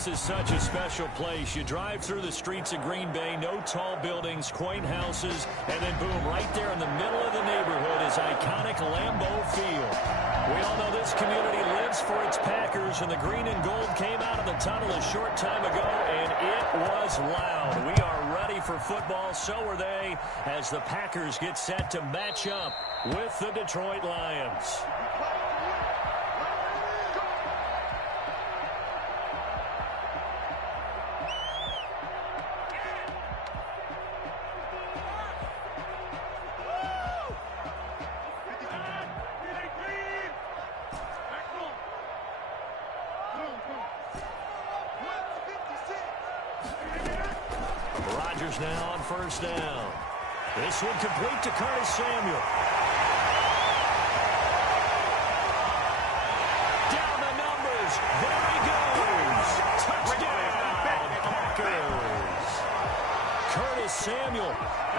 This is such a special place. You drive through the streets of Green Bay, no tall buildings, quaint houses, and then boom, right there in the middle of the neighborhood is iconic Lambeau Field. We all know this community lives for its Packers, and the green and gold came out of the tunnel a short time ago, and it was loud. We are ready for football, so are they, as the Packers get set to match up with the Detroit Lions. Now on first down. This one complete to Curtis Samuel. Down the numbers. There he goes. Touchdown, Packers. Curtis Samuel,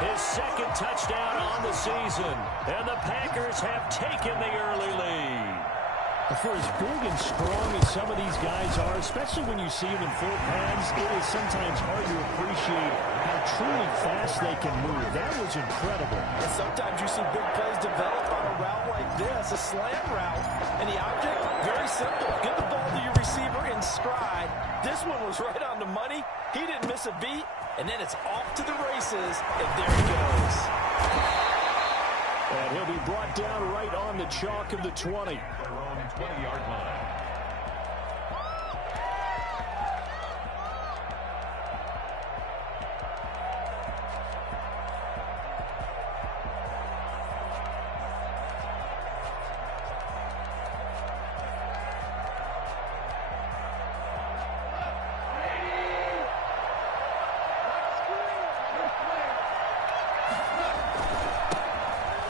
his second touchdown on the season. And the Packers have taken the early lead. For as big and strong as some of these guys are, especially when you see them in full pads, it is sometimes hard to appreciate how truly fast they can move. That was incredible. And sometimes you see big plays develop on a route like this, a slant route, and the object, very simple. Get the ball to your receiver in stride. This one was right on the money. He didn't miss a beat, and then it's off to the races, and there he goes. And he'll be brought down right on the chalk of the 20. 20-yard line.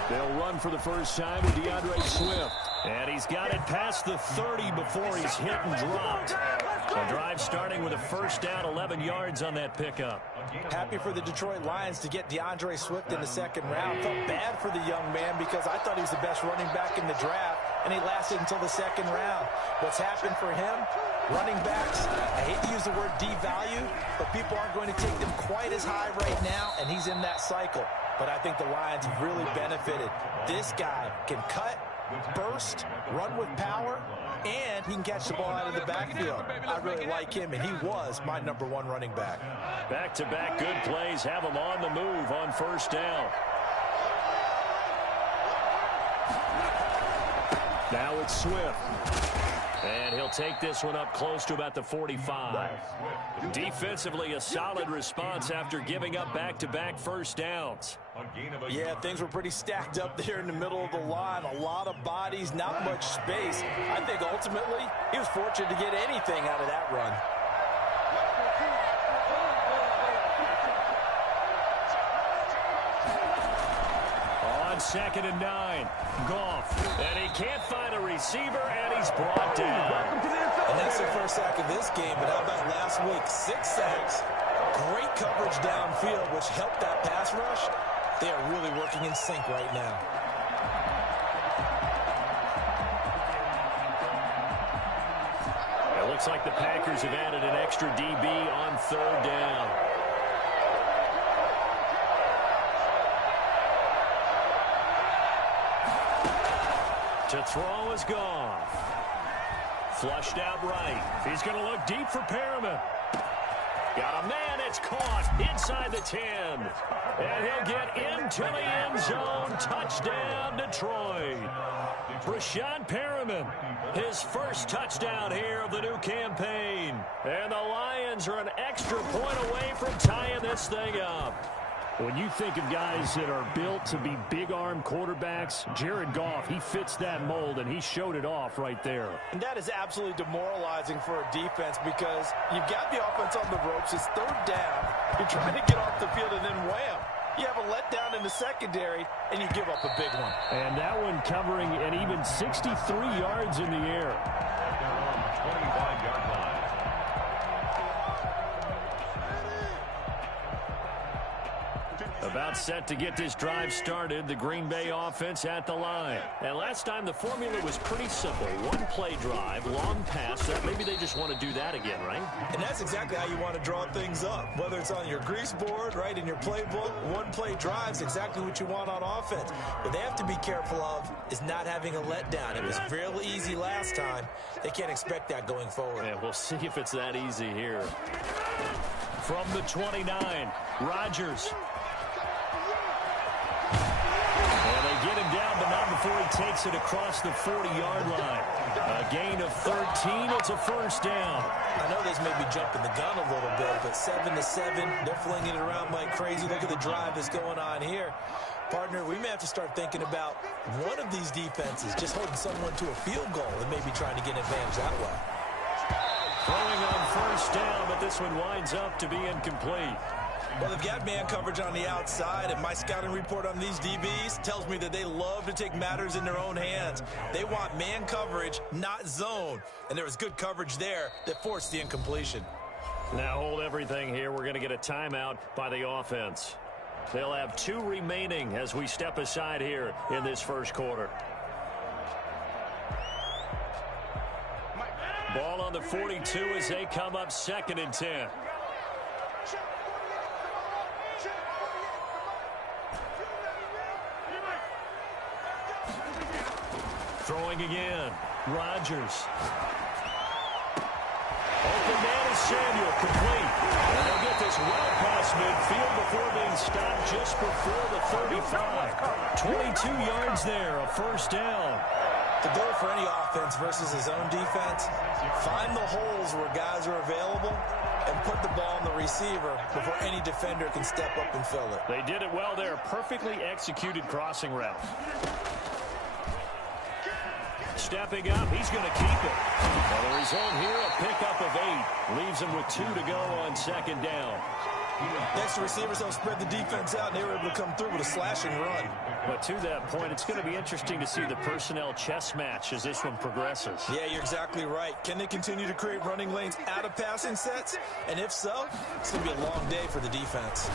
They'll run for the first time with DeAndre Swift. And he's got it past the 30 before he's hit and dropped. The drive starting with a first down, 11 yards on that pickup. Happy for the Detroit Lions to get DeAndre Swift in the second round. Felt bad for the young man because I thought he was the best running back in the draft, and he lasted until the second round. What's happened for him? Running backs, I hate to use the word devalue, but people aren't going to take them quite as high right now, and he's in that cycle. But I think the Lions have really benefited. This guy can cut, burst, run with power, and he can catch the ball out of the backfield. I really like him, and he was my #1 running back. Back-to-back good plays have him on the move on first down. Now it's Swift. And he'll take this one up close to about the 45. Defensively, a solid response after giving up back-to-back first downs. Yeah, things were pretty stacked up there in the middle of the line. A lot of bodies, not much space. I think ultimately he was fortunate to get anything out of that run. On 2nd and 9, Goff. And he can't find a receiver, and he's brought down. And that's the first sack of this game, but how about last week? 6 sacks. Great coverage downfield, which helped that pass rush. They are really working in sync right now. It looks like the Packers have added an extra DB on 3rd down. To throw is Goff. Flushed out right. He's going to look deep for Perriman. Got a man, it's caught inside the 10. And he'll get into the end zone. Touchdown, Detroit. Breshad Perriman, his first touchdown here of the new campaign. And the Lions are an extra point away from tying this thing up. When you think of guys that are built to be big-arm quarterbacks, Jared Goff, he fits that mold, and he showed it off right there. And that is absolutely demoralizing for a defense because you've got the offense on the ropes. It's 3rd down. You're trying to get off the field, and then wham. You have a letdown in the secondary, and you give up a big one. And that one covering an even 63 yards in the air. 25-yard line. About set to get this drive started, the Green Bay offense at the line. And last time the formula was pretty simple. One play drive, long pass. Maybe they just want to do that again, right? And that's exactly how you want to draw things up. Whether it's on your grease board, right, in your playbook, one play drive is exactly what you want on offense. What they have to be careful of is not having a letdown. It was real easy last time. They can't expect that going forward. Yeah, we'll see if it's that easy here. From the 29, Rodgers. And they get him down, but not before he takes it across the 40-yard line. A gain of 13. It's a first down. I know this may be jumping the gun a little bit, but 7-7, they're flinging it around like crazy. Look at the drive that's going on here. Partner, we may have to start thinking about one of these defenses just holding someone to a field goal and maybe trying to get an advantage that way. Throwing on first down, but this one winds up to be incomplete. Well, they've got man coverage on the outside, and my scouting report on these DBs tells me that they love to take matters in their own hands. They want man coverage, not zone. And there was good coverage there that forced the incompletion. Now hold everything here. We're going to get a timeout by the offense. They'll have 2 remaining as we step aside here in this first quarter. Ball on the 42 as they come up 2nd and 10. Throwing again. Rodgers. Open man is Samuel, complete. And they'll get this well past midfield before being stopped just before the 35. 22 yards there, a first down. The goal for any offense versus his own defense, find the holes where guys are available and put the ball on the receiver before any defender can step up and fill it. They did it well there. Perfectly executed crossing route. Stepping up, he's going to keep it. And the result here, a pickup of 8. Leaves him with 2 to go on 2nd down. Next to receivers, they'll spread the defense out, and they were able to come through with a slashing run. But to that point, it's going to be interesting to see the personnel chess match as this one progresses. Yeah, you're exactly right. Can they continue to create running lanes out of passing sets? And if so, it's going to be a long day for the defense.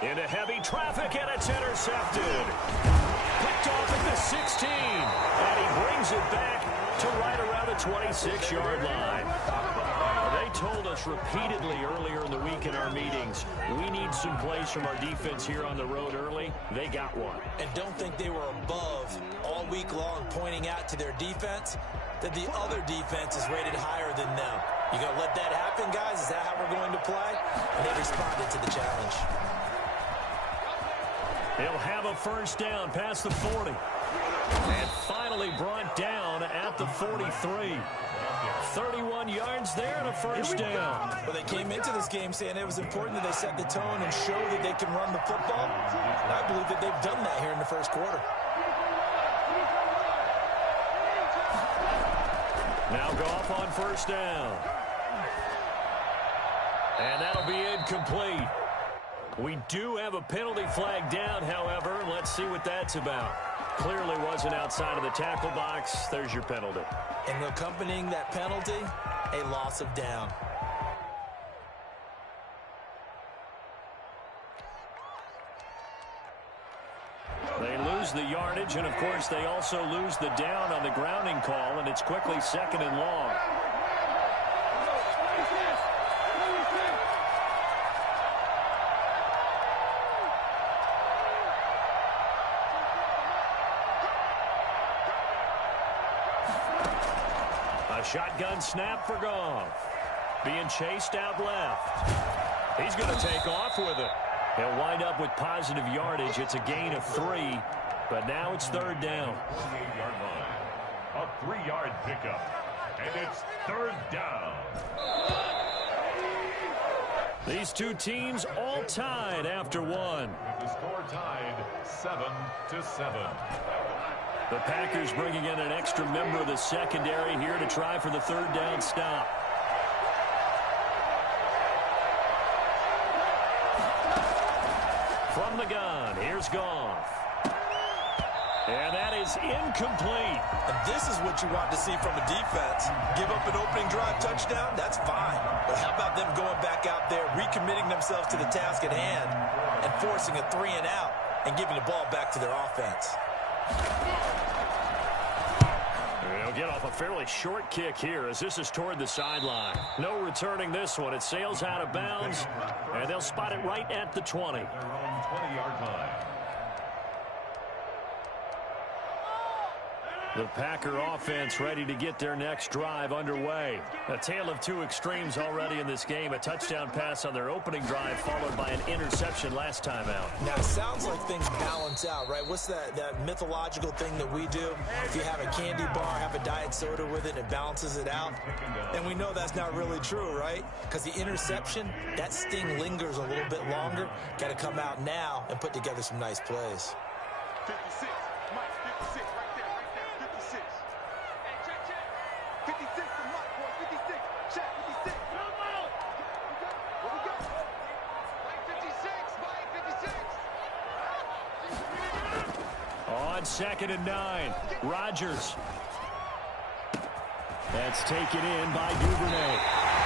Into heavy traffic, and it's intercepted. Picked off at the 16, and he brings it back to right around the 26-yard line. They told us repeatedly earlier in the week in our meetings, we need some plays from our defense here on the road early. They got one. And don't think they were above all week long pointing out to their defense that the other defense is rated higher than them. You going to let that happen, guys? Is that how we're going to play? And they responded to the challenge. He'll have a first down past the 40. And finally brought down at the 43. 31 yards there and a first down. Well, they came into this game saying it was important that they set the tone and show that they can run the football. And I believe that they've done that here in the first quarter. Now Goff on first down. And that'll be incomplete. We do have a penalty flag down, however. Let's see what that's about. Clearly wasn't outside of the tackle box. There's your penalty. And accompanying that penalty, a loss of down. They lose the yardage, and of course they also lose the down on the grounding call, and it's quickly 2nd and long. A shotgun snap for Goff. Being chased out left. He's going to take off with it. He'll wind up with positive yardage. It's a gain of 3, but now it's 3rd down. 28-yard line. A 3-yard pickup. And it's 3rd down. These two teams all tied after one. With the score tied 7-7. The Packers bringing in an extra member of the secondary here to try for the 3rd down stop. From the gun, here's Goff. And that is incomplete. And this is what you want to see from a defense. Give up an opening drive touchdown, that's fine. But how about them going back out there, recommitting themselves to the task at hand, and forcing a 3 and out, and giving the ball back to their offense. They'll get off a fairly short kick here as this is toward the sideline. No returning this one. It sails out of bounds, and they'll spot it right at the 20. Their own 20-yard line. The Packer offense ready to get their next drive underway. A tale of two extremes already in this game. A touchdown pass on their opening drive followed by an interception last time out. Now, it sounds like things balance out, right? What's that mythological thing that we do? If you have a candy bar, have a diet soda with it, it balances it out. And we know that's not really true, right? Because the interception, that sting lingers a little bit longer. Got to come out now and put together some nice plays. 56. Mike, 56 right there. 56. Hey, check. 56 to Mike, boy. 56. Check, 56. Come on. What we got? Mike, 56. Mike, 56. On 2nd and 9, Rodgers. That's taken in by Duvernay.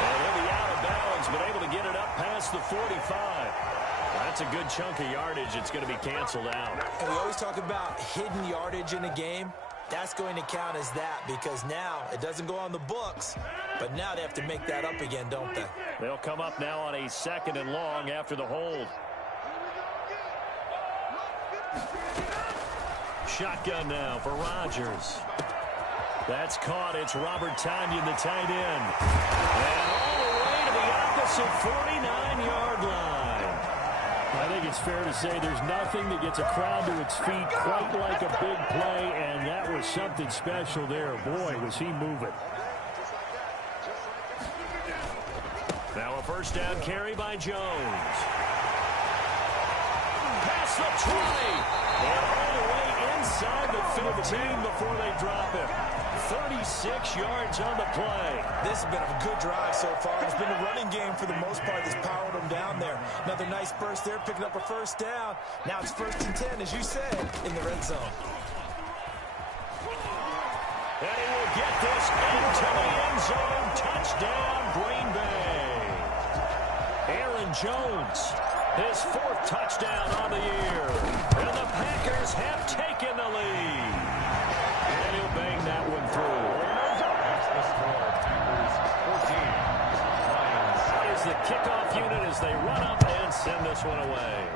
And he'll be out of bounds, but able to get it up past the 45. That's a good chunk of yardage. It's going to be canceled out. And we always talk about hidden yardage in a game. That's going to count as that because now it doesn't go on the books, but now they have to make that up again, don't they? They'll come up now on a 2nd and long after the hold. Shotgun now for Rodgers. That's caught. It's Robert Tonyan, the tight end. And all the way to the opposite 49-yard line. I think it's fair to say there's nothing that gets a crowd to its feet quite like a big play, and that was something special there. Boy, was he moving. Now a first down carry by Jones. Past the 20. And all the way inside the 15 before they drop him. 36 yards on the play. This has been a good drive so far. It's been a running game for the most part that's powered them down there. Another nice burst there, picking up a first down. Now it's 1st and 10, as you said, in the red zone. And he will get this into the end zone. Touchdown, Green Bay. Aaron Jones, his 4th touchdown on the year. And the Packers have taken the lead. And he'll bang that one through. That's the score. Packers 14. Lions. Is the kickoff unit as they run up and send this one away.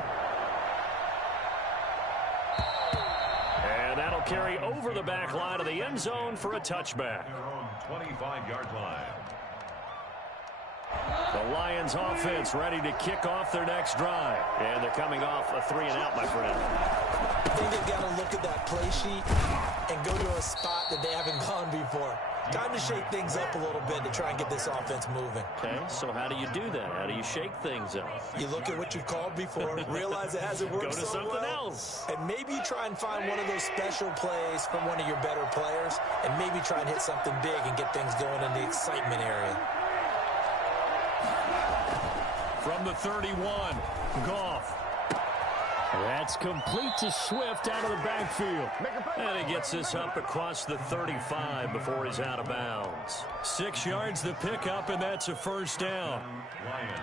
And that'll carry over the back line of the end zone for a touchback. Their own 25-yard line. The Lions offense ready to kick off their next drive. And they're coming off a 3 and out, my friend. I think they've got to look at that play sheet and go to a spot that they haven't gone before. Time to shake things up a little bit to try and get this offense moving. Okay, so how do you do that? How do you shake things up? You look at what you've called before, realize it hasn't worked Go to so something well, else. and maybe you try and find one of those special plays from one of your better players, and maybe try and hit something big and get things going in the excitement area. From the 31, Goff. That's complete to Swift out of the backfield. And he gets this up across the 35 before he's out of bounds. 6 yards the pickup, and that's a first down. Lions.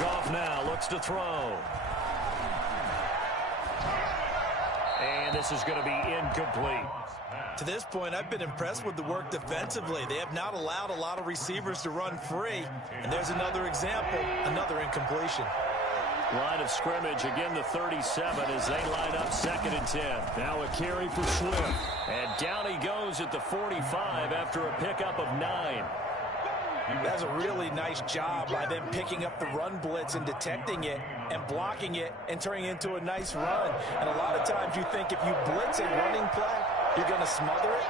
Goff now looks to throw. And this is going to be incomplete. To this point, I've been impressed with the work defensively. They have not allowed a lot of receivers to run free. And there's another example, another incompletion. Line of scrimmage, again the 37 as they line up 2nd and 10. Now a carry for Swift. And down he goes at the 45 after a pickup of 9. That's a really nice job by them picking up the run blitz and detecting it and blocking it and turning it into a nice run. And a lot of times you think if you blitz a running play, you're going to smother it.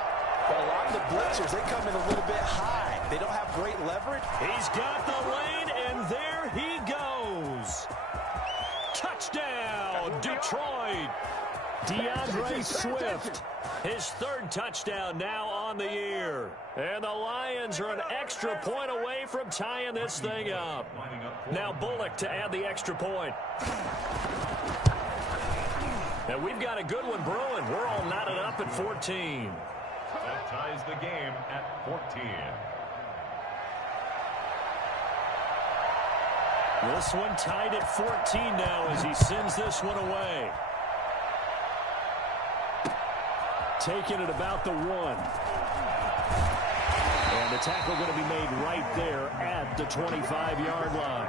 But a lot of the blitzers, they come in a little bit high. They don't have great leverage. He's got the lane, and there he goes. Touchdown, Detroit. DeAndre Swift. His third touchdown now on the year. And the Lions are an extra point away from tying this thing up. Now Bullock to add the extra point. And we've got a good one brewing. We're all knotted up at 14. That ties the game at 14. This one tied at 14 now as he sends this one away. Taking it about the 1. And the tackle going to be made right there at the 25-yard line.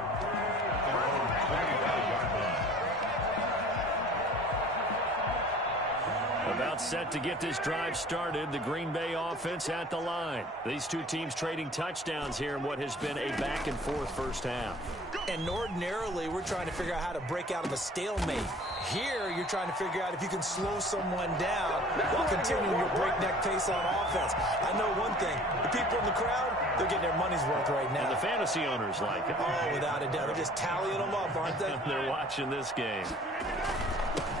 About set to get this drive started. The Green Bay offense at the line. These two teams trading touchdowns here in what has been a back-and-forth first half. And ordinarily, we're trying to figure out how to break out of a stalemate. Here, you're trying to figure out if you can slow someone down while continuing your breakneck pace on offense. I know one thing. The people in the crowd, they're getting their money's worth right now. And the fantasy owners like it. Oh, without a doubt. They're just tallying them up, aren't they? They're watching this game.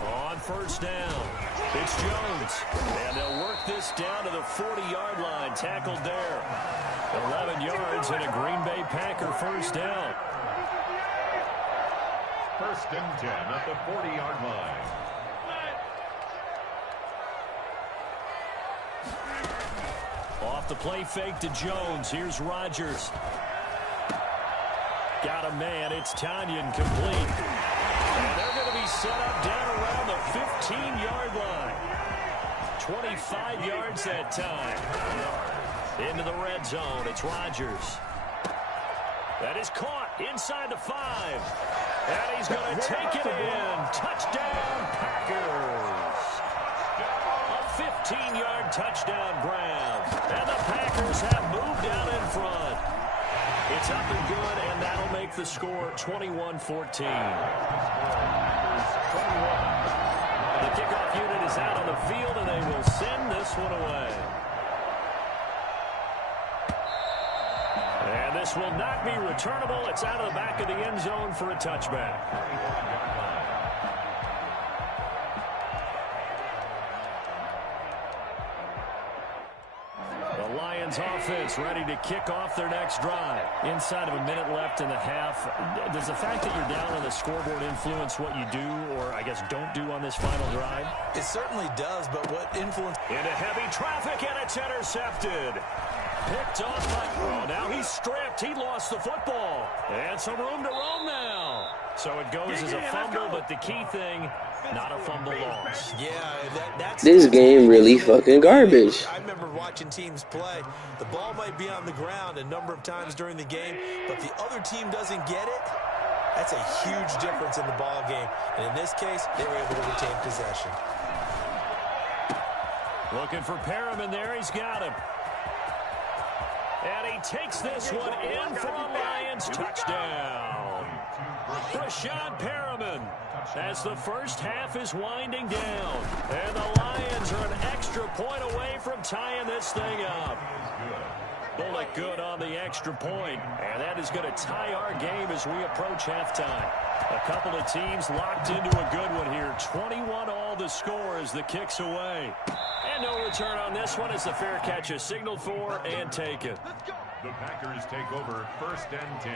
On first down, it's Jones. And they'll work this down to the 40-yard line. Tackled there. 11 yards and a Green Bay Packer first down. First and 10 at the 40-yard line. Off the play fake to Jones. Here's Rodgers. Got a man. It's Tanyan complete. And they're going to be set up down around the 15-yard line. 25 yards that time. Into the red zone. It's Rodgers. That is caught inside the 5. And he's going to take it in. Touchdown, Packers. A 15-yard touchdown grab. And the Packers have moved down in front. It's up and good, and that'll make the score 21-14. The kickoff unit is out on the field, and they will send this one away. And this will not be returnable. It's out of the back of the end zone for a touchback. The Lions offense ready to kick off their next drive. Inside of a minute left in the half. Does the fact that you're down on the scoreboard influence what you do, or I guess don't do on this final drive? It certainly does, but what influence... Into heavy traffic, and it's intercepted. Picked off by... Oh, now he's stripped. He lost the football. And some room to roam now. So it goes as a fumble, but the key thing, not a fumble loss. Yeah, that's... This game really fucking garbage. I remember watching teams play. The ball might be on the ground a number of times during the game, but the other team doesn't get it. That's a huge difference in the ball game. And in this case, they were able to retain possession. Looking for Perriman there. He's got him. And he takes this one in for a Lions touchdown. Breshad Perriman as the first half is winding down. And the Lions are an extra point away from tying this thing up. Bullock good on the extra point. And that is going to tie our game as we approach halftime. A couple of teams locked into a good one here. 21-all the score as the kick's away. And no return on this one as the fair catch is signaled for and taken. The Packers take over first and 10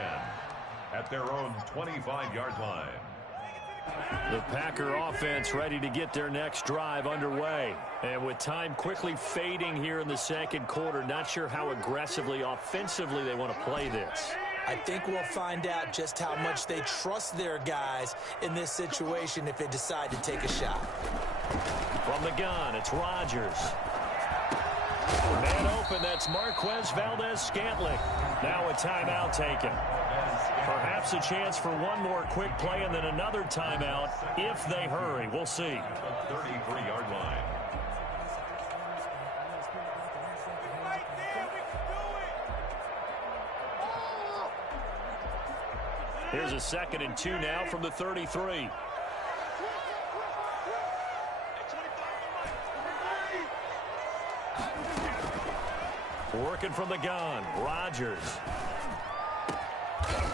at their own 25-yard line. The Packer offense ready to get their next drive underway. And with time quickly fading here in the second quarter, not sure how aggressively, offensively they want to play this. I think we'll find out just how much they trust their guys in this situation if they decide to take a shot. From the gun, it's Rodgers. Man open, that's Marquez Valdes-Scantling. Now a timeout taken. Perhaps a chance for one more quick play and then another timeout if they hurry. We'll see. 33-yard line. Here's a 2nd and 2 now from the 33. Working from the gun, Rodgers.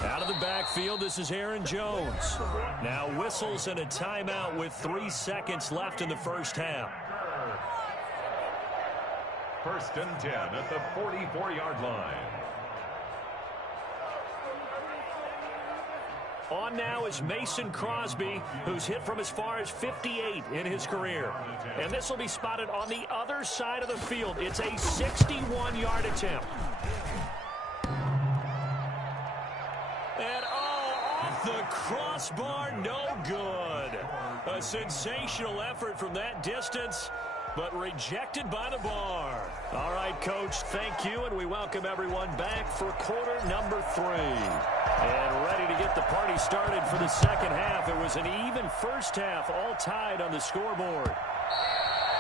Out of the backfield, this is Aaron Jones. Now whistles and a timeout with 3 seconds left in the first half. 1st and 10 at the 44-yard line. On now is Mason Crosby, who's hit from as far as 58 in his career. And this will be spotted on the other side of the field. It's a 61-yard attempt. And off the crossbar, no good. A sensational effort from that distance, but rejected by the bar. All right, Coach, thank you, and we welcome everyone back for quarter number 3. And ready to get the party started for the second half. It was an even first half, all tied on the scoreboard.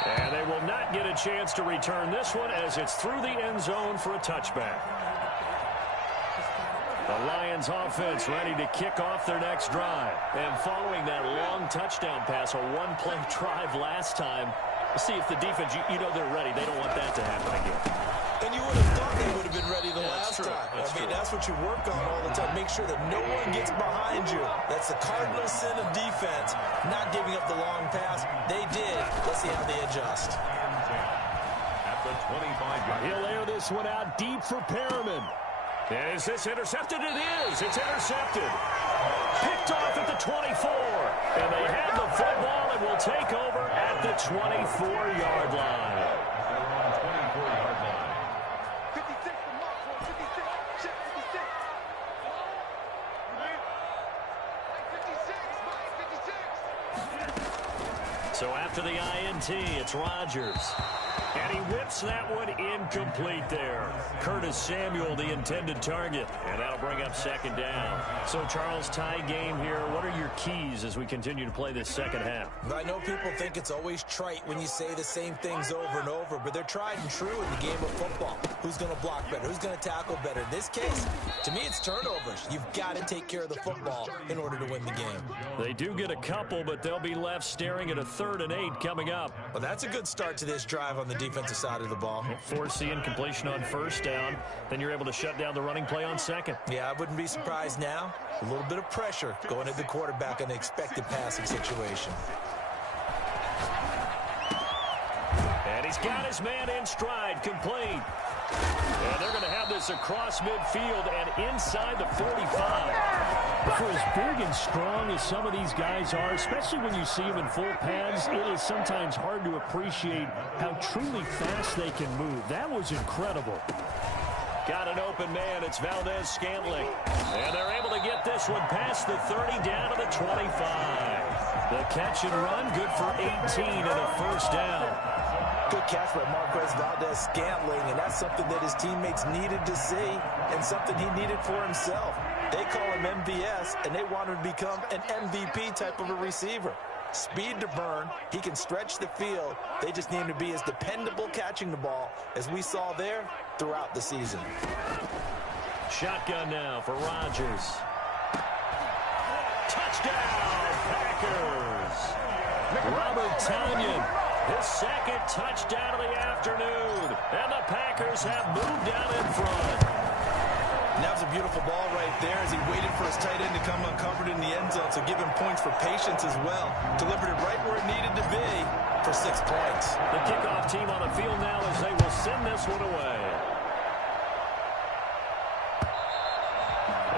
And they will not get a chance to return this one as it's through the end zone for a touchback. The Lions offense ready to kick off their next drive. And following that long touchdown pass, a one-play drive last time, we'll see if the defense, you know they're ready. They don't want that to happen again. And you would have thought they would have been ready the last time. That's what you work on all the time. Make sure that no one gets behind you. That's the cardinal sin of defense, not giving up the long pass. They did. Let's see how they adjust. At the 25-yard line. He'll air this one out deep for Perriman. And is this intercepted? It is. It's intercepted. Picked off at the 24. And they have the football and will take over at the 24-yard line. They're on 24-yard line. 56 to Mark, 56. Check 56. 56. So after the INT, it's Rodgers. And he whips that one incomplete there. Curtis Samuel, the intended target. And that'll bring up second down. So, Charles, tie game here. What are your keys as we continue to play this second half? I know people think it's always trite when you say the same things over and over, but they're tried and true in the game of football. Who's going to block better? Who's going to tackle better? In this case, to me, it's turnovers. You've got to take care of the football in order to win the game. They do get a couple, but they'll be left staring at a 3rd and 8 coming up. Well, that's a good start to this drive on the defensive side of the ball. Force the incompletion on first down. Then you're able to shut down the running play on second. Yeah, I wouldn't be surprised now. A little bit of pressure going at the quarterback in the expected passing situation. And he's got his man in stride, complete. And they're going to have this across midfield and inside the 45. For as big and strong as some of these guys are, especially when you see them in full pads, it is sometimes hard to appreciate how truly fast they can move. That was incredible. Got an open man. It's Valdez-Scantling. And they're able to get this one past the 30 down to the 25. The catch and run, good for 18 and a first down. Good catch by Marquez Valdez-Scantling, and that's something that his teammates needed to see and something he needed for himself. They call him MVS, and they want him to become an MVP type of a receiver. Speed to burn. He can stretch the field. They just need him to be as dependable catching the ball as we saw there throughout the season. Shotgun now for Rodgers. Touchdown, Packers. Robert Tonyan. His second touchdown of the afternoon. And the Packers have moved down in front. And that was a beautiful ball right there as he waited for his tight end to come uncovered in the end zone, so give him points for patience as well. Delivered it right where it needed to be for 6 points. The kickoff team on the field now as they will send this one away.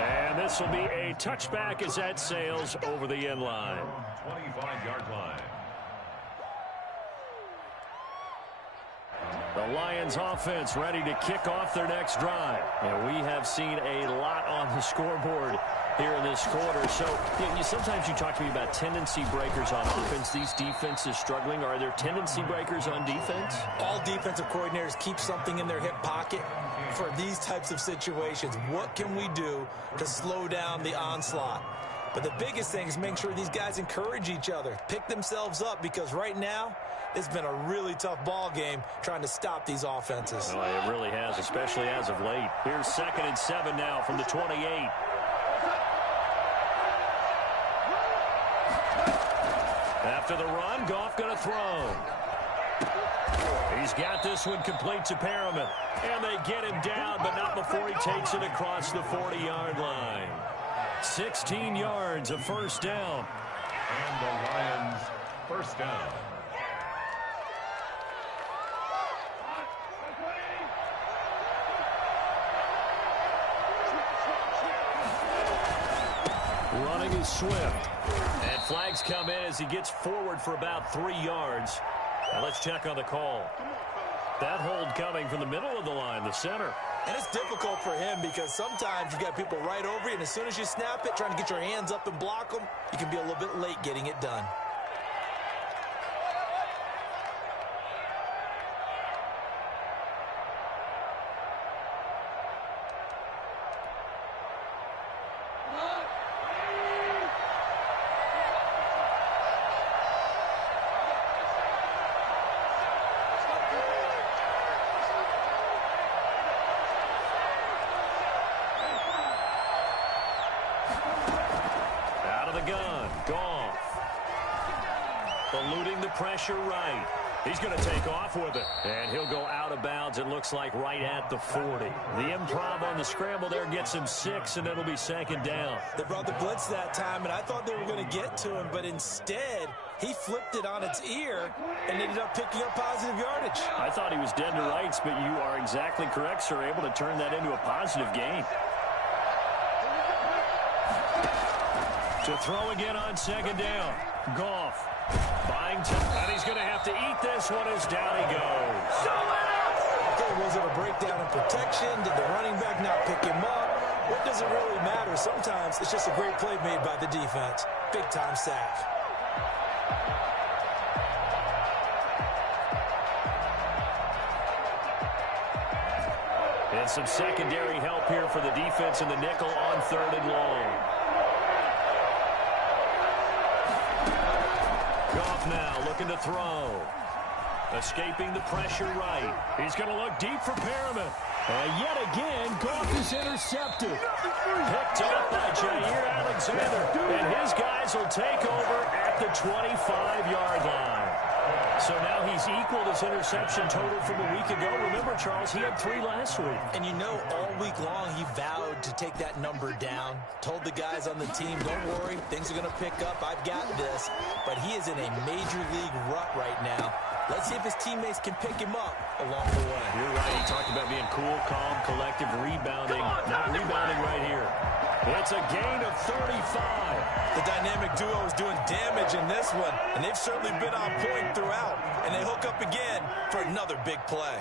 And this will be a touchback as that sails over the end line. 25-yard line. The Lions offense ready to kick off their next drive. And we have seen a lot on the scoreboard here in this quarter. So sometimes you talk to me about tendency breakers on offense. These defenses struggling. Are there tendency breakers on defense? All defensive coordinators keep something in their hip pocket for these types of situations. What can we do to slow down the onslaught? But the biggest thing is make sure these guys encourage each other, pick themselves up, because right now it's been a really tough ball game trying to stop these offenses. Oh, it really has, especially as of late. Here's 2nd and 7 now from the 28. After the run, Goff going to throw. He's got this one complete to Perriman. And they get him down, but not before he takes it across the 40-yard line. 16 yards, a first down. And the Lions first down. Running is Swift. And flags come in as he gets forward for about 3 yards. Now let's check on the call. That hold coming from the middle of the line, the center. And it's difficult for him because sometimes you got people right over you, and as soon as you snap it, trying to get your hands up and block them, you can be a little bit late getting it done. Eluding the pressure right. He's going to take off with it. And he'll go out of bounds, it looks like, right at the 40. The improv on the scramble there gets him 6, and it'll be second down. They brought the blitz that time, and I thought they were going to get to him, but instead, he flipped it on its ear and ended up picking up positive yardage. I thought he was dead to rights, but you are exactly correct, sir. Able to turn that into a positive gain. To throw again on second down. Goff. Buying time, and he's going to have to eat this one as down he goes. Okay, was it a breakdown in protection? Did the running back not pick him up? What does it really matter? Sometimes it's just a great play made by the defense. Big-time sack. And some secondary help here for the defense in the nickel on 3rd and long. Goff now looking to throw. Escaping the pressure right. He's going to look deep for Perriman. And yet again, Goff is intercepted. Picked up by Jair Alexander. And his guys will take over at the 25-yard line. So now he's equaled his interception total from a week ago. Remember, Charles, he had 3 last week. And you know, all week long he vowed to take that number down. Told the guys on the team, don't worry, things are going to pick up. I've got this. But he is in a major league rut right now. Let's see if his teammates can pick him up along the way. You're right. He talked about being cool, calm, collective, rebounding. Not rebounding right here. It's a gain of 35. The dynamic duo is doing damage in this one, and they've certainly been on point throughout. And they hook up again for another big play.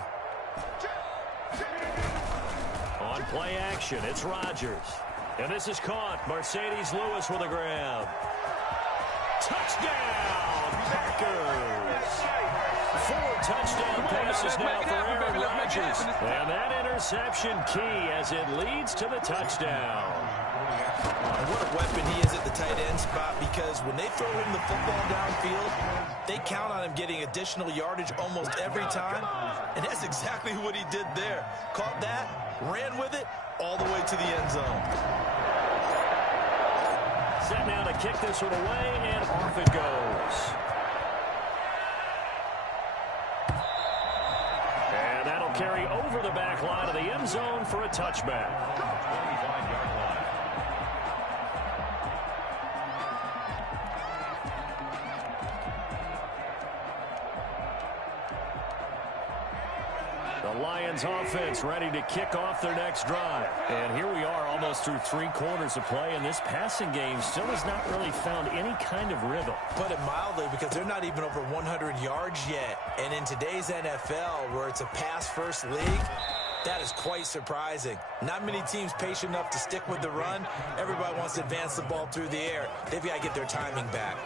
On play action, it's Rodgers. And this is caught. Mercedes Lewis with a grab. Touchdown, Packers. 4 touchdown passes now for Aaron Rodgers. And that interception key as it leads to the touchdown. And what a weapon he is at the tight end spot, because when they throw him the football downfield, they count on him getting additional yardage almost every time. And that's exactly what he did there. Caught that, ran with it, all the way to the end zone. Set now to kick this one away, and off it goes. And that'll carry over the back line of the end zone for a touchback. 25-yard line. The Lions offense ready to kick off their next drive. And here we are almost through 3 quarters of play, and this passing game still has not really found any kind of rhythm. Put it mildly, because they're not even over 100 yards yet. And in today's NFL, where it's a pass-first league, that is quite surprising. Not many teams patient enough to stick with the run. Everybody wants to advance the ball through the air. They've got to get their timing back.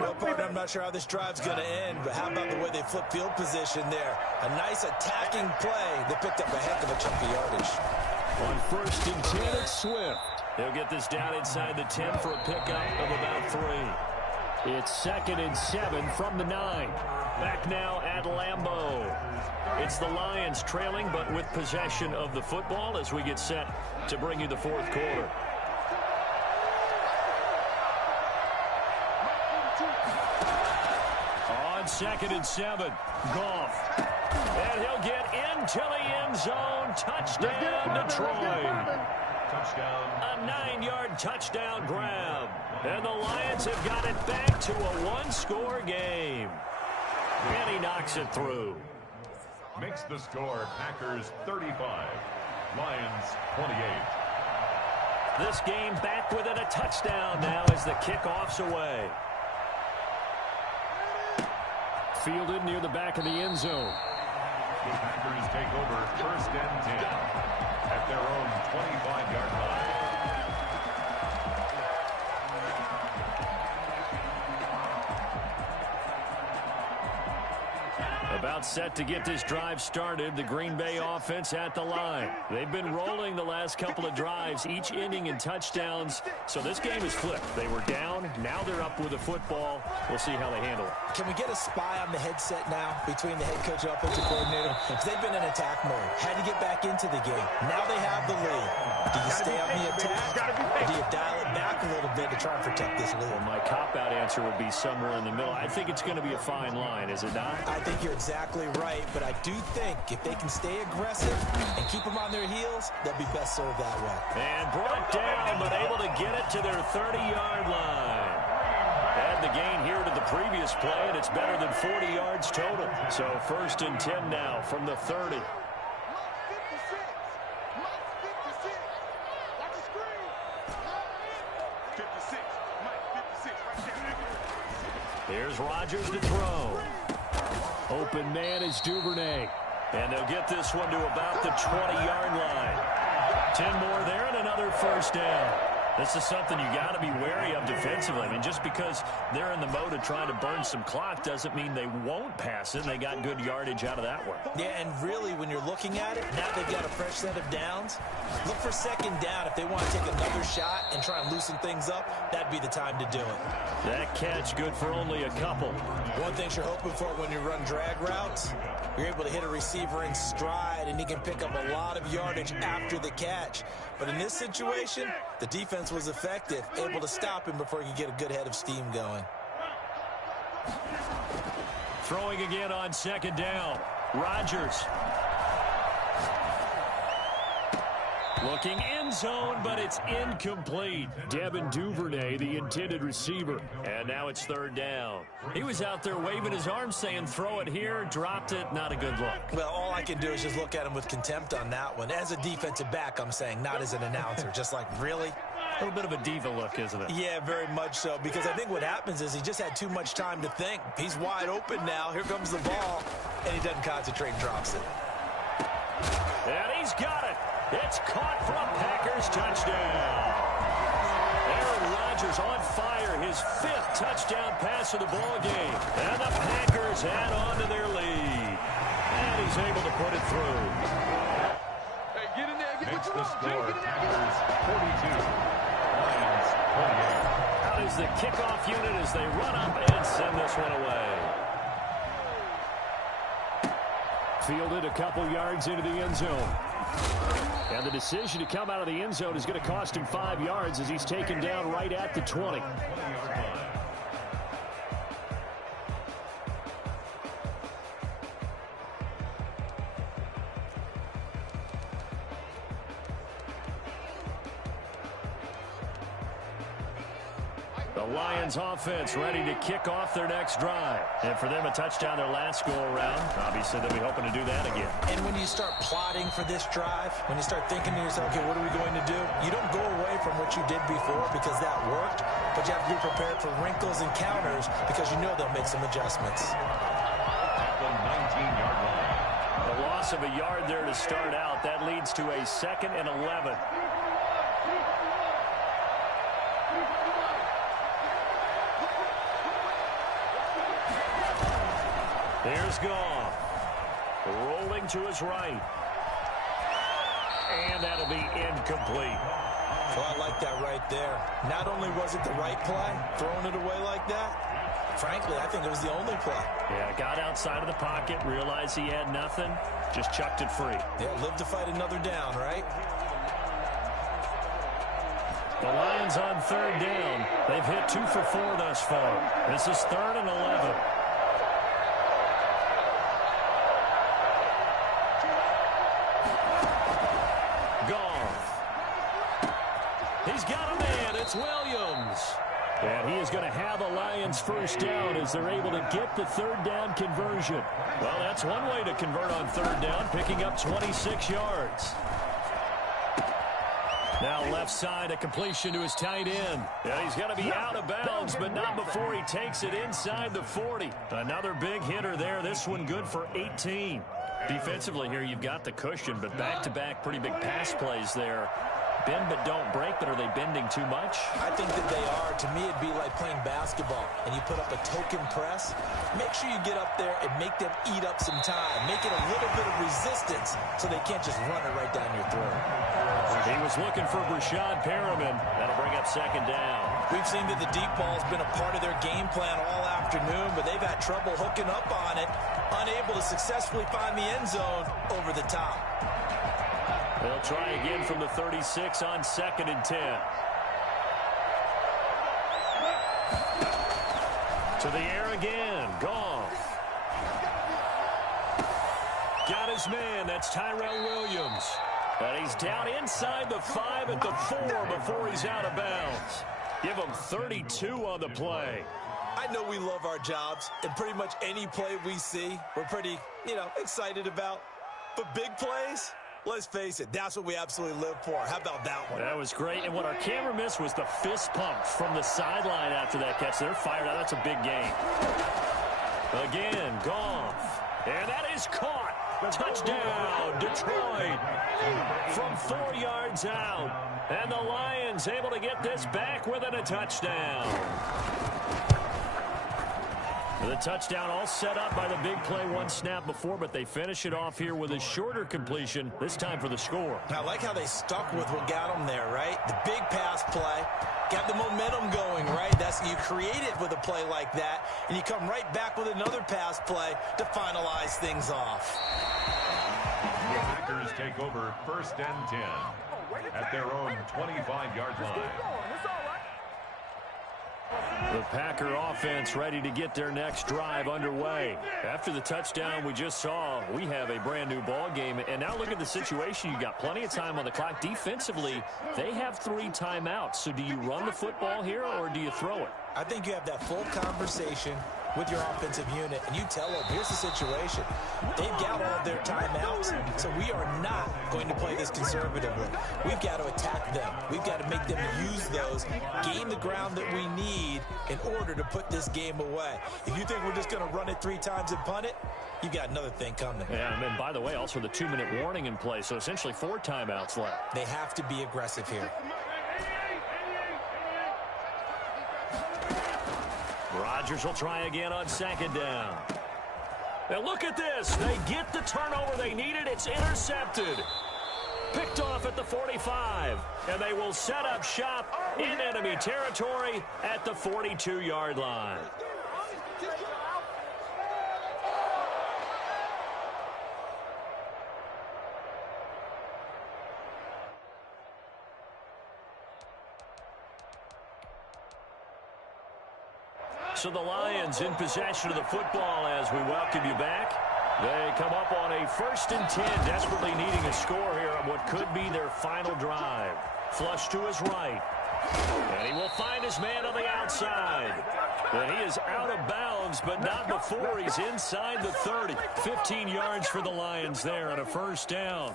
Well, partner, I'm not sure how this drive's going to end, but how about the way they flip field position there? A nice attacking play. They picked up a heck of a chunk of yardage. On 1st and 10, it's Swift. They'll get this down inside the 10 for a pickup of about 3. It's 2nd and 7 from the 9. Back now at Lambeau. It's the Lions trailing, but with possession of the football as we get set to bring you the 4th quarter. On 2nd and 7. Goff. And he'll get into the end zone. Touchdown, Detroit. Touchdown. A 9-yard touchdown grab. And the Lions have got it back to a one-score game. And he knocks it through. Makes the score Packers 35, Lions 28. This game back within a touchdown now as the kickoff's away. Fielded near the back of the end zone. The Packers take over 1st and 10 at their own 25-yard line. About set to get this drive started. The Green Bay offense at the line. They've been rolling the last couple of drives, each inning in touchdowns. So this game is flipped. They were down. Now they're up with the football. We'll see how they handle it. Can we get a spy on the headset now between the head coach and offensive coordinator? Because they've been in attack mode. Had to get back into the game. Now they have the lead. Do you stay on the attack? Or do you dial it back a little bit to try and protect this lead? Well, my cop-out answer would be somewhere in the middle. I think it's going to be a fine line, is it not? I think you're exactly right, but I do think if they can stay aggressive and keep them on their heels, they'll be best served that way. And brought down, but able to get it to their 30-yard line. Add the gain here to the previous play, and it's better than 40 yards total. So 1st and 10 now from the 30. Here's Rodgers to throw. Open man is Duvernay. And they'll get this one to about the 20-yard line. 10 more there and another 1st down. This is something you got to be wary of defensively. I mean, just because they're in the mode of trying to burn some clock doesn't mean they won't pass it. They got good yardage out of that one. Yeah, and really, when you're looking at it, now they've got a fresh set of downs. Look for 2nd down. If they want to take another shot and try and loosen things up, that'd be the time to do it. That catch good for only a couple. One thing you're hoping for when you run drag routes, you're able to hit a receiver in stride, and he can pick up a lot of yardage after the catch. But in this situation, the defense was effective, able to stop him before he could get a good head of steam going. Throwing again on 2nd down. Rodgers. Looking end zone, but it's incomplete. Devin Duvernay, the intended receiver. And now it's 3rd down. He was out there waving his arms saying, throw it here, dropped it, not a good look. Well, all I can do is just look at him with contempt on that one. As a defensive back, I'm saying, not as an announcer. Just like, really? A little bit of a diva look, isn't it? Yeah, very much so, because I think what happens is he just had too much time to think. He's wide open now. Here comes the ball, and he doesn't concentrate and drops it. And he's got it. It's caught for a Packers touchdown. Aaron Rodgers on fire, his 5th touchdown pass of the ball game. And the Packers add on to their lead. And he's able to put it through. Hey, get in there. Get Makes what you the want, score Jay. Get in there. Packers 42, Lions 28. Out is the kickoff unit as they run up and send this one away. Fielded a couple yards into the end zone. And the decision to come out of the end zone is going to cost him 5 yards as he's taken down right at the 20. The Lions offense ready to kick off their next drive. And for them, a touchdown their last go-around. Obviously, they'll be hoping to do that again. And when you start plotting for this drive, when you start thinking to yourself, okay, what are we going to do? You don't go away from what you did before because that worked, but you have to be prepared for wrinkles and counters because you know they'll make some adjustments. At the 19-yard line. The loss of a yard there to start out. That leads to a 2nd and 11. Here's Goff. Rolling to his right. And that'll be incomplete. Well, I like that right there. Not only was it the right play, throwing it away like that, frankly, I think it was the only play. Yeah, got outside of the pocket, realized he had nothing, just chucked it free. Yeah, live to fight another down, right? The Lions on 3rd down. They've hit 2 for 4 thus far. This is 3rd and 11. He's got a man. It's Williams. And he is going to have a Lions first down as they're able to get the third down conversion. Well, that's one way to convert on third down, picking up 26 yards. Now left side, a completion to his tight end. Yeah, he's going to be out of bounds, but not before he takes it inside the 40. Another big hitter there. This one good for 18. Defensively here, you've got the cushion, but back-to-back pretty big pass plays there. Bend but don't break, but are they bending too much? I think that they are. To me, it'd be like playing basketball, and you put up a token press. Make sure you get up there and make them eat up some time. Make it a little bit of resistance so they can't just run it right down your throat. He was looking for Brashad Perriman. That'll bring up second down. We've seen that the deep ball's been a part of their game plan all afternoon, but they've had trouble hooking up on it, unable to successfully find the end zone over the top. They'll try again from the 36 on 2nd and 10. To the air again. Goff. Got his man. That's Tyrell Williams. And he's down inside the 5 at the 4 before he's out of bounds. Give him 32 on the play. I know we love our jobs, and pretty much any play we see, we're pretty, excited about. But big plays, let's face it, that's what we absolutely live for. How about that one? That was great. And what our camera missed was the fist pump from the sideline after that catch. They're fired out. That's a big game. Again, Goff. And that is caught. Touchdown, Detroit. From 4 yards out. And the Lions able to get this back within a touchdown. The touchdown all set up by the big play one snap before, but they finish it off here with a shorter completion, this time for the score. I like how they stuck with what got them there, right? The big pass play, got the momentum going, right? That's you create it with a play like that, and you come right back with another pass play to finalize things off. The Packers take over 1st and 10 at their own 25-yard line. The Packer offense ready to get their next drive underway. After the touchdown we just saw, we have a brand new ball game. And now look at the situation. You got plenty of time on the clock. Defensively, they have 3 timeouts. So do you run the football here or do you throw it? I think you have that full conversation with your offensive unit, and you tell them, here's the situation. They've got all of their timeouts, so we are not going to play this conservatively. We've got to attack them. We've got to make them use those, gain the ground that we need in order to put this game away. If you think we're just going to run it 3 times and punt it, you got another thing coming. Yeah, and by the way, also the 2-minute warning in play, so essentially 4 timeouts left. They have to be aggressive here. Rodgers will try again on 2nd down. Now look at this. They get the turnover they needed. It's intercepted. Picked off at the 45. And they will set up shop in enemy territory at the 42-yard line. So the Lions in possession of the football as we welcome you back. They come up on a 1st and 10, desperately needing a score here on what could be their final drive. Flush to his right. And he will find his man on the outside. And he is out of bounds, but not before he's inside the 30. 15 yards for the Lions there on a 1st down.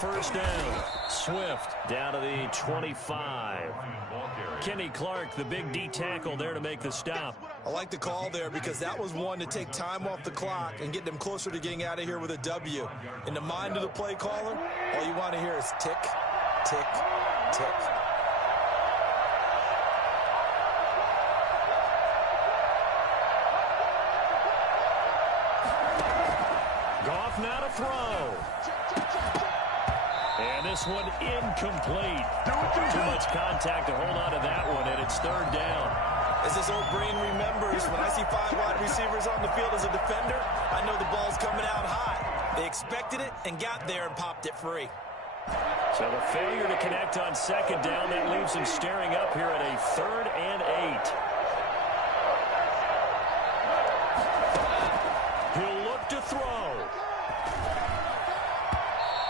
First down. Swift down to the 25. Kenny Clark, the big D tackle there to make the stop. I like the call there because that was one to take time off the clock and get them closer to getting out of here with a W. In the mind of the play caller, all you want to hear is tick, tick, tick. Goff now to throw. And this one incomplete. Too much contact to hold on to that one, and it's 3rd down. As his old brain remembers, when I see 5 wide receivers on the field as a defender, I know the ball's coming out hot. They expected it and got there and popped it free. So the failure to connect on second down, that leaves him staring up here at a 3rd and 8. He'll look to throw.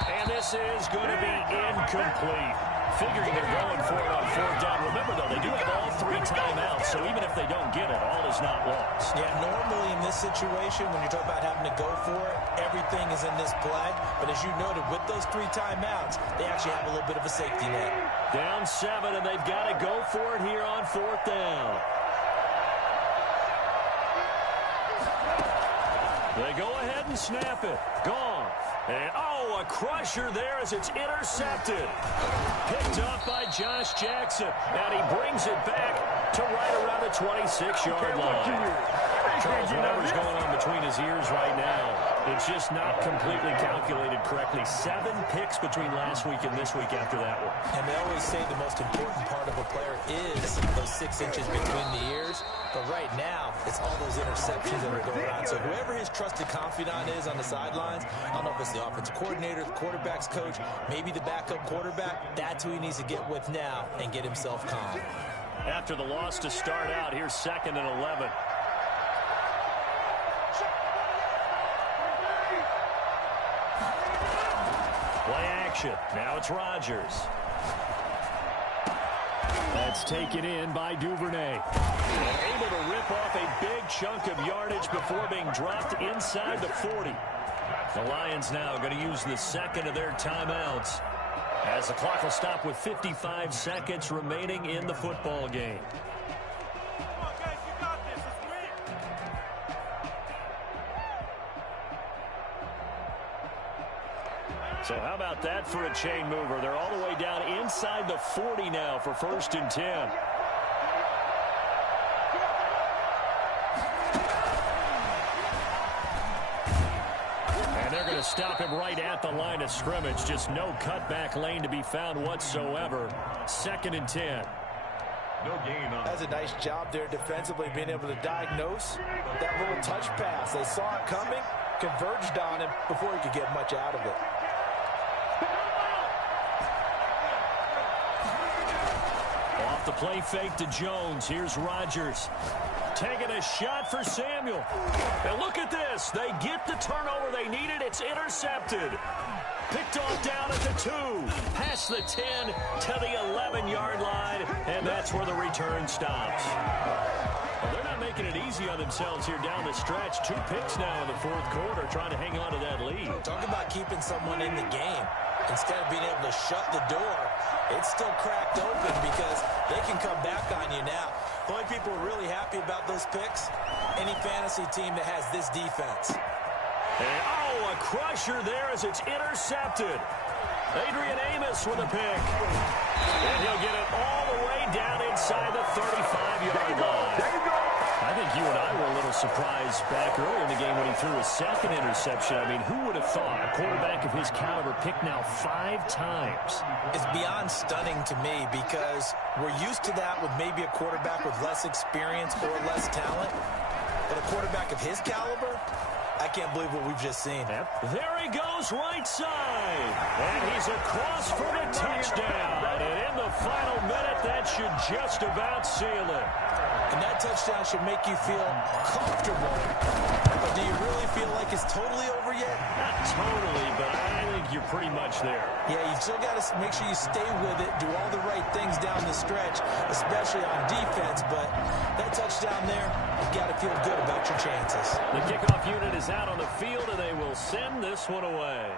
And this is going to be incomplete. Figuring they're going for it on 4th down. Remember, though, they do have all 3 timeouts, so even if they don't get it, all is not lost. Yeah, normally in this situation, when you're talking about having to go for it, everything is in this play. But as you noted, with those 3 timeouts, they actually have a little bit of a safety net. Down 7, and they've got to go for it here on 4th down. They go ahead and snap it. Gone. And, a crusher there as it's intercepted. Picked up by Josh Jackson. And he brings it back to right around the 26-yard line. Charles, whatever's going on between his ears right now, it's just not completely calculated correctly. 7 picks between last week and this week after that one. And they always say the most important part of a player is those 6 inches between the ears. But right now, it's all those interceptions that are going on. So whoever his trusted confidant is on the sidelines, I don't know if it's the offensive coordinator, the quarterback's coach, maybe the backup quarterback, that's who he needs to get with now and get himself calm. After the loss to start out, here's 2nd and 11. Play action. Now it's Rodgers. That's taken in by Duvernay. Able to rip off a big chunk of yardage before being dropped inside the 40. The Lions now going to use the 2nd of their timeouts as the clock will stop with 55 seconds remaining in the football game. So how about that for a chain mover? They're all the way down inside the 40 now for 1st and 10. And they're going to stop him right at the line of scrimmage. Just no cutback lane to be found whatsoever. 2nd and 10. No gain on. That's a nice job there defensively, being able to diagnose that little touch pass. They saw it coming, converged on him before he could get much out of it. Off the play fake to Jones. Here's Rodgers. Taking a shot for Samuel. And look at this. They get the turnover they needed. It's intercepted. Picked off down at the 2. Past the 10 to the 11-yard line. And that's where the return stops. Well, they're not making it easy on themselves here down the stretch. 2 picks now in the 4th quarter, trying to hang on to that lead. Talk about keeping someone in the game. Instead of being able to shut the door, it's still cracked open because they can come back on you now. The only people who are really happy about those picks, any fantasy team that has this defense. And, a crusher there as it's intercepted. Adrian Amos with a pick. And he'll get it all the way down inside the 35-yard line. I think you and I were a little surprised back earlier in the game when he threw his 2nd interception. I mean, who would have thought a quarterback of his caliber picked now 5 times? It's beyond stunning to me because we're used to that with maybe a quarterback with less experience or less talent. But a quarterback of his caliber, I can't believe what we've just seen. Yep. There he goes right side. And he's across for the touchdown. And in the final minute, that should just about seal it. And that touchdown should make you feel comfortable. But do you really feel like it's totally over yet? Not totally, but I think you're pretty much there. Yeah, you still got to make sure you stay with it, do all the right things down the stretch, especially on defense. But that touchdown there, you've got to feel good about your chances. The kickoff unit is out on the field, and they will send this one away.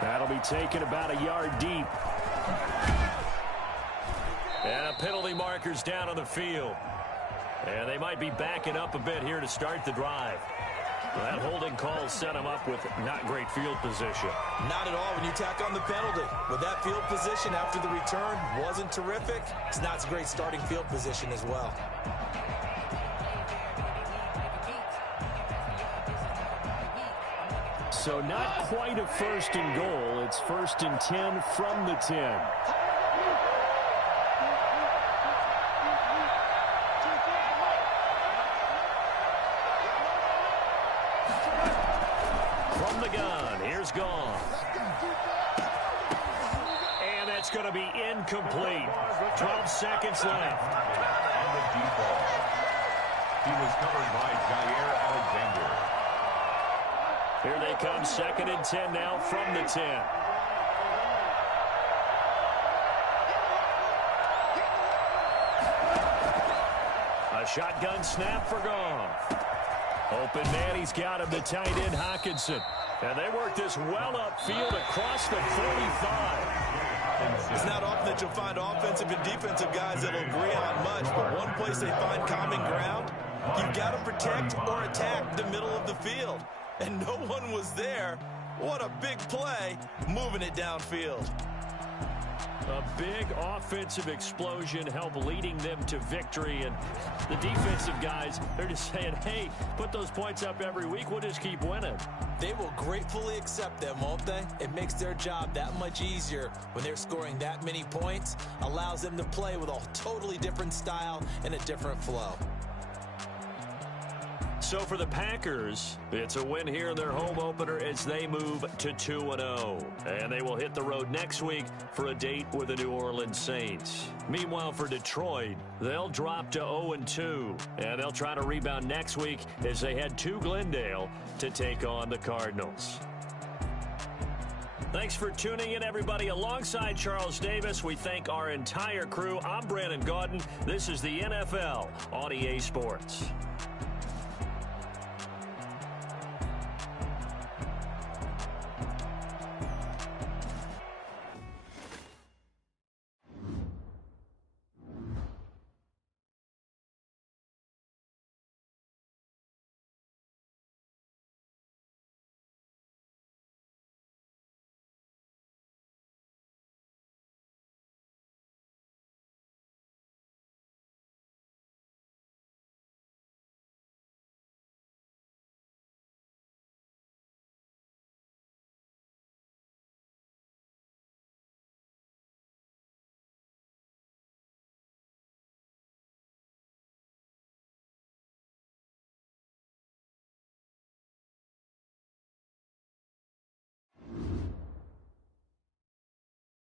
That'll be taken about a yard deep. And a penalty marker's down on the field. And they might be backing up a bit here to start the drive. That holding call set him up with not great field position. Not at all when you tack on the penalty. With that field position after the return wasn't terrific, it's not a great starting field position as well. So not quite a 1st and goal. It's 1st and 10 from the 10. the gun. Here's Goff. And that's going to be incomplete. 12 seconds left. On the deep ball. He was covered by Jair Alexander. Here they come, 2nd and 10 now from the 10. A shotgun snap for Goff. Open man, he's got him, the tight end Hockenson. And they work this well upfield across the 45. It's not often that you'll find offensive and defensive guys that'll agree on much, but one place they find common ground, you've got to protect or attack the middle of the field. And no one was there. What a big play, moving it downfield. A big offensive explosion helped leading them to victory. And the defensive guys, they're just saying, hey, put those points up every week. We'll just keep winning. They will gratefully accept them, won't they? It makes their job that much easier when they're scoring that many points. Allows them to play with a totally different style and a different flow. So for the Packers, it's a win here in their home opener as they move to 2-0. And they will hit the road next week for a date with the New Orleans Saints. Meanwhile, for Detroit, they'll drop to 0-2. And they'll try to rebound next week as they head to Glendale to take on the Cardinals. Thanks for tuning in, everybody. Alongside Charles Davis, we thank our entire crew. I'm Brandon Gaudin. This is the NFL on EA Sports.